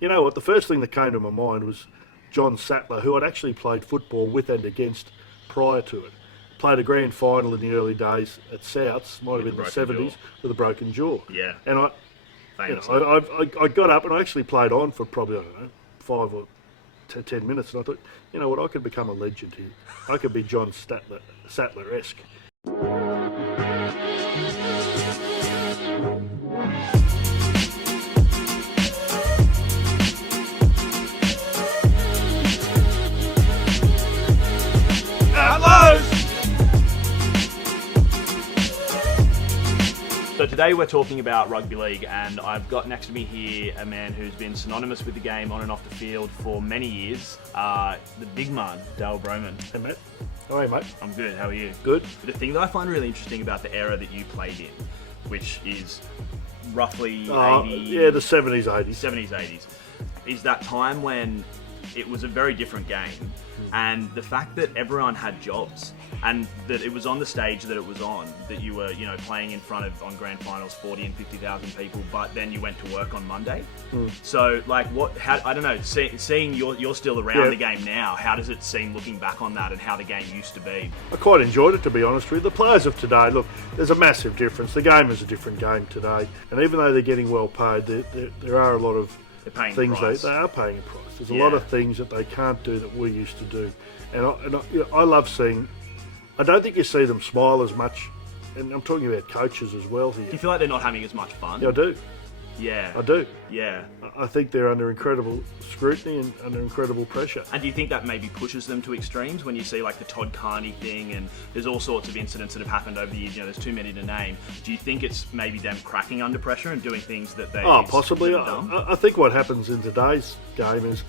You know what? The first thing that came to my mind was John Sattler, who I'd actually played football with and against prior to it. Played a grand final in the early days at Souths, might have been the 70s, with a broken jaw. Yeah. And I got up and I actually played on for probably, I don't know, 5 or 10 minutes. And I thought, you know what, I could become a legend here. I could be John Sattler-esque. So today we're talking about rugby league, and I've got next to me here a man who's been synonymous with the game on and off the field for many years, the big man, Dale Broman. Hey mate. How are you, mate? I'm good, how are you? Good. The thing that I find really interesting about the era that you played in, which is roughly 80... Yeah, the 70s, 80s. 70s, 80s, is that time when it was a very different game, and the fact that everyone had jobs and that it was on the stage that it was on, that you were, you know, playing in front of, on grand finals, 40 and 50,000 people, but then you went to work on Monday. So, like, I don't know, seeing you're still around the game now, how does it seem looking back on that and how the game used to be? I quite enjoyed it, to be honest with you. The players of today, look, there's a massive difference. The game is a different game today, and even though they're getting well paid, there are a lot of things they are paying a price. There's a lot of things that they can't do that we used to do, and I love seeing. I don't think you see them smile as much, and I'm talking about coaches as well here. Do you feel like they're not having as much fun? Yeah, I do. Yeah. I do. Yeah. I think they're under incredible scrutiny and under incredible pressure. And do you think that maybe pushes them to extremes when you see like the Todd Carney thing, and there's all sorts of incidents that have happened over the years, you know, there's too many to name. Do you think it's maybe them cracking under pressure and doing things that they... Oh, possibly. I think what happens in today's game is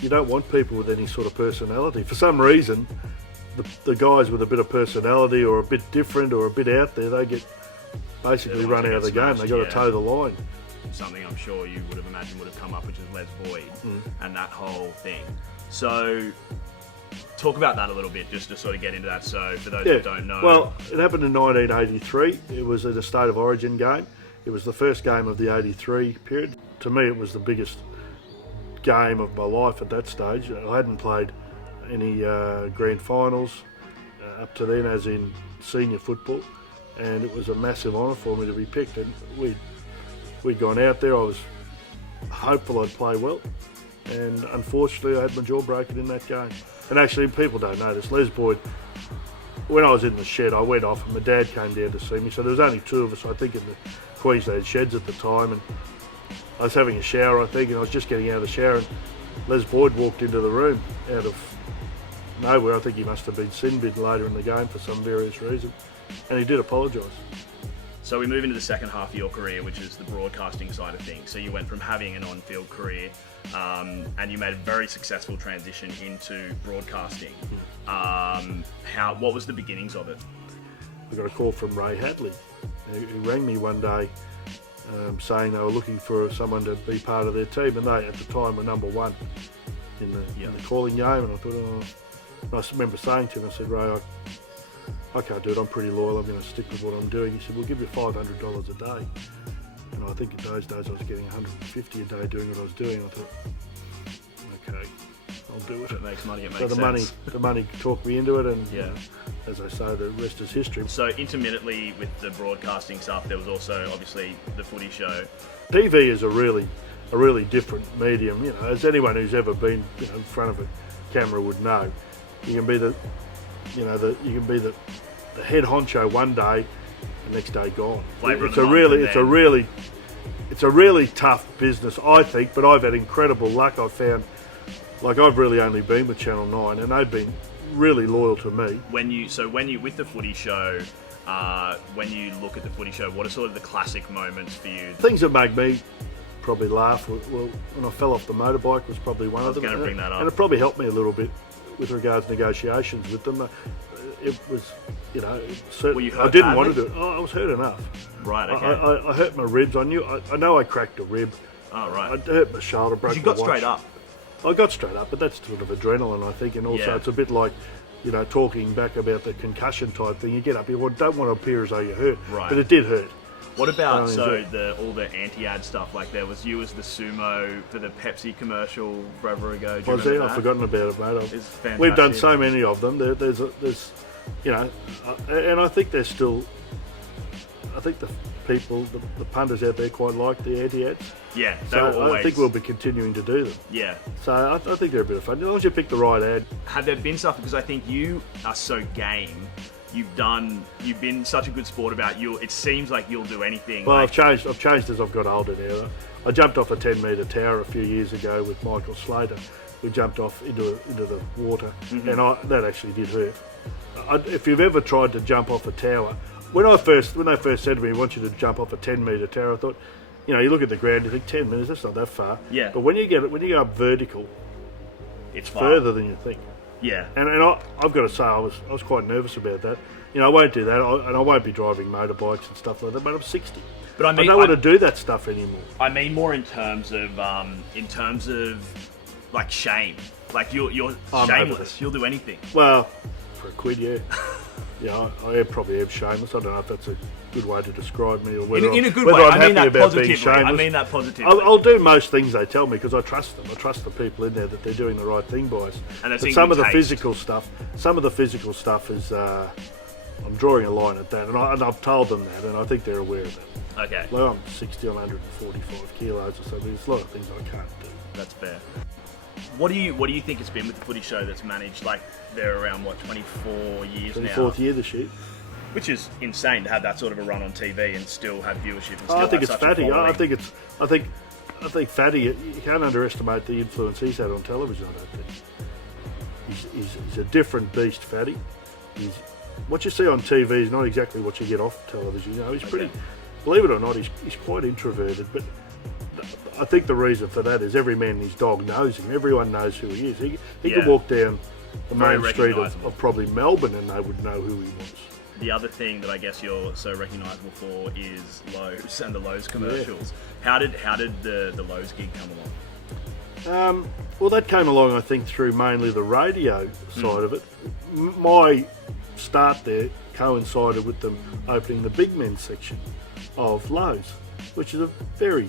you don't want people with any sort of personality. For some reason, the guys with a bit of personality or a bit different or a bit out there, they get basically run out of the game. They've got to toe the line. Something I'm sure you would have imagined would have come up, which is Les Boyd and that whole thing. So talk about that a little bit, just to sort of get into that. So for those that don't know... Well, it happened in 1983. It was in a State of Origin game. It was the first game of the 83 period. To me, it was the biggest game of my life at that stage. I hadn't played any grand finals up to then, as in senior football, and it was a massive honour for me to be picked. And we'd gone out there. I was hopeful I'd play well, and unfortunately I had my jaw broken in that game. And actually, people don't know this, Les Boyd, when I was in the shed, I went off and my dad came down to see me, so there was only 2 of us, I think, in the Queensland sheds at the time, and I was having a shower, I think, and I was just getting out of the shower, and Les Boyd walked into the room out of nowhere. I think he must have been sin-bitten later in the game for some various reason, and he did apologise. So we move into the second half of your career, which is the broadcasting side of things. So you went from having an on-field career, and you made a very successful transition into broadcasting. What was the beginnings of it? I got a call from Ray Hadley, who rang me one day saying they were looking for someone to be part of their team, and they at the time were number 1 in the calling game. And I thought, I remember saying to him, I said, Ray, I can't do it, I'm pretty loyal, I'm going to stick with what I'm doing. He said, we'll give you $500 a day. And I think in those days I was getting $150 a day doing what I was doing. I thought, okay, I'll do it. If it makes money, it makes sense. So the money talked me into it, and as I say, the rest is history. So intermittently with the broadcasting stuff, there was also obviously the Footy Show. TV is a really different medium. You know, as anyone who's ever been in front of a camera would know, you can be the head honcho one day, the next day gone. It's a really tough business, I think, but I've had incredible luck. I've found, like, I've really only been with Channel 9, and they've been really loyal to me. When you with the Footy Show, when you look at the Footy Show, what are sort of the classic moments for you? Things that make me probably laugh. Well, when I fell off the motorbike was probably one of them. I was going to bring that up. And it probably helped me a little bit with regards to negotiations with them. It was, certainly, I didn't want to do it. I was hurt enough. Right, okay. I hurt my ribs. I know I cracked a rib. Oh, right. I hurt my shoulder, broke my watch. You got straight up? I got straight up, but that's sort of adrenaline, I think, and also it's a bit like, talking back about the concussion type thing. You get up, you don't want to appear as though you're hurt, but it did hurt. What about all the anti-ad stuff? Like there was you as the sumo for the Pepsi commercial forever ago. Do you remember that? I've forgotten about it, mate. It's fantastic. We've done so many of them. There's you know, and I think there's still. I think the people, the punters out there quite like the anti-ads. Yeah, I think we'll be continuing to do them. Yeah. So I think they're a bit of fun. As long as you pick the right ad. Have there been stuff, because I think you are so game, you've been such a good sport about you. It seems like you'll do anything. Well, I've changed as I've got older now. I jumped off a 10-metre tower a few years ago with Michael Slater. We jumped off into the water, and that actually did hurt. If you've ever tried to jump off a tower, when they first said to me, "I want you to jump off a 10-metre tower," I thought, you know, you look at the ground, you think 10 metres, that's not that far. Yeah. But when you go up vertical, it's further than you think. Yeah. And I've got to say, I was quite nervous about that. You know, I won't do that, and I won't be driving motorbikes and stuff like that. But I'm 60. But I don't want to do that stuff anymore. I mean more in terms of like shame. Like you're shameless. You'll do anything. Well, for a quid, yeah. Yeah, I probably am shameless. I don't know if that's a good way to describe me, or whether in a good way. I mean that positively. I'll do most things they tell me because I trust them. I trust the people in there that they're doing the right thing by us. And but some of the physical stuff is I'm drawing a line at that, and I've told them that, and I think they're aware of that. Okay. Well, I'm 60, I'm 145 kilos or so. There's a lot of things I can't do. That's fair. What do you think it's been with the Footy Show that's managed, like they're around 24 years now? 24th year this year. Which is insane to have that sort of a run on TV and still have viewership. And still I think it's such Fatty. I think Fatty. You can't underestimate the influence he's had on television. I don't think he's a different beast, Fatty. What you see on TV is not exactly what you get off television. You know, he's pretty. Believe it or not, he's quite introverted, but. I think the reason for that is every man and his dog knows him. Everyone knows who he is. He could walk down the main street of probably Melbourne and they would know who he was. The other thing that I guess you're so recognisable for is Lowe's and the Lowe's commercials. Yeah. How did the Lowe's gig come along? Well, that came along, I think, through mainly the radio side of it. My start there coincided with them opening the big men's section of Lowe's, which is a very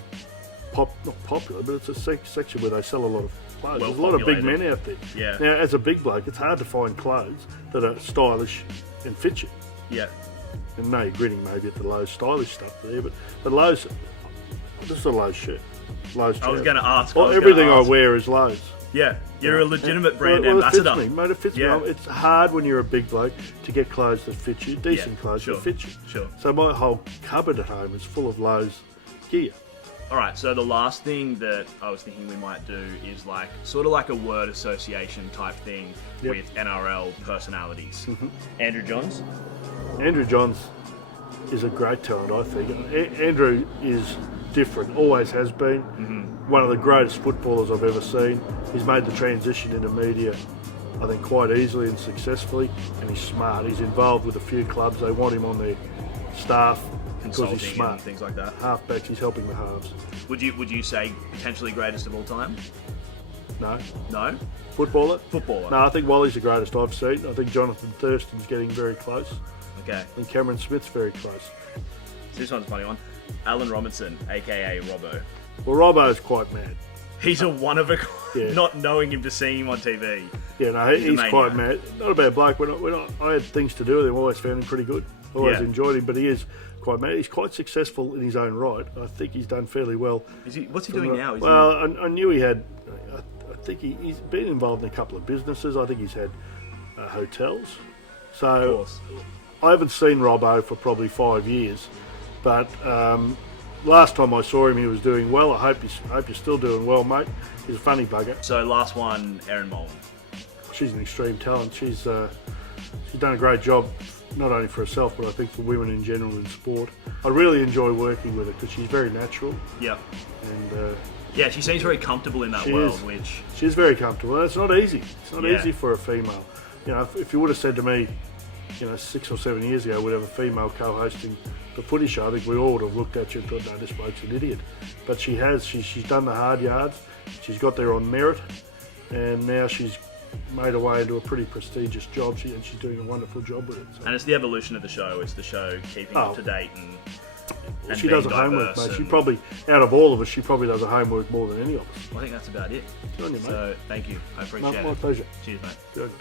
not popular, but it's a section where they sell a lot of clothes. There's a lot of big men out there. Yeah. Now, as a big bloke, it's hard to find clothes that are stylish and fit you. Yeah. And no, you're grinning maybe at the Lowe's stylish stuff there, but Lowe's, this is a Lowe's shirt. Lowe's. I was going to ask. Everything I wear is Lowe's. Yeah, you're a legitimate brand ambassador. It fits me, mate. It fits me. It's hard when you're a big bloke to get clothes that fit you, decent clothes that fit you. Sure. So my whole cupboard at home is full of Lowe's gear. All right, so the last thing that I was thinking we might do is sort of like a word association type thing with NRL personalities. Andrew Johns? Andrew Johns is a great talent, I think. Andrew is different, always has been. One of the greatest footballers I've ever seen. He's made the transition into media, I think, quite easily and successfully, and he's smart. He's involved with a few clubs. They want him on their staff. Because he's smart. And things like that. Halfbacks, he's helping the halves. Would you say potentially greatest of all time? No. No? Footballer? No, I think Wally's the greatest I've seen. I think Johnathan Thurston's getting very close. Okay. And Cameron Smith's very close. So this one's a funny one. Alan Robinson, aka Robbo. Well, Robbo's quite mad. He's a one of a kind, not knowing him to seeing him on TV. Yeah, no, he's quite mad. Not a bad bloke. When I had things to do with him, I always found him pretty good. Always enjoyed him, but he is quite mad. He's quite successful in his own right. I think he's done fairly well. What's he doing now? I knew he had. I think he's been involved in a couple of businesses. I think he's had hotels. So of course. I haven't seen Robbo for probably 5 years, but last time I saw him, he was doing well. I hope you're still doing well, mate. He's a funny bugger. So last one, Erin Molan. She's an extreme talent. She's done a great job. Not only for herself, but I think for women in general in sport. I really enjoy working with her because she's very natural. Yeah. And she seems very comfortable in that world. She's very comfortable. And it's not easy. It's not easy for a female. You know, if you would have said to me, 6 or 7 years ago, we'd have a female co-hosting the Footy Show, I think we all would have looked at you and thought, no, this bloke's an idiot. But she has. She's done the hard yards. She's got there on merit, and now she's made her way into a pretty prestigious job, and she's doing a wonderful job with it. So. And it's the evolution of the show. It's the show keeping up to date. And and she does her being homework, diverse mate. She and- probably, out of all of us, she probably does her homework more than any of us. I think that's about it. Good on you, mate. So thank you. I appreciate My it. pleasure. Cheers, mate. Good.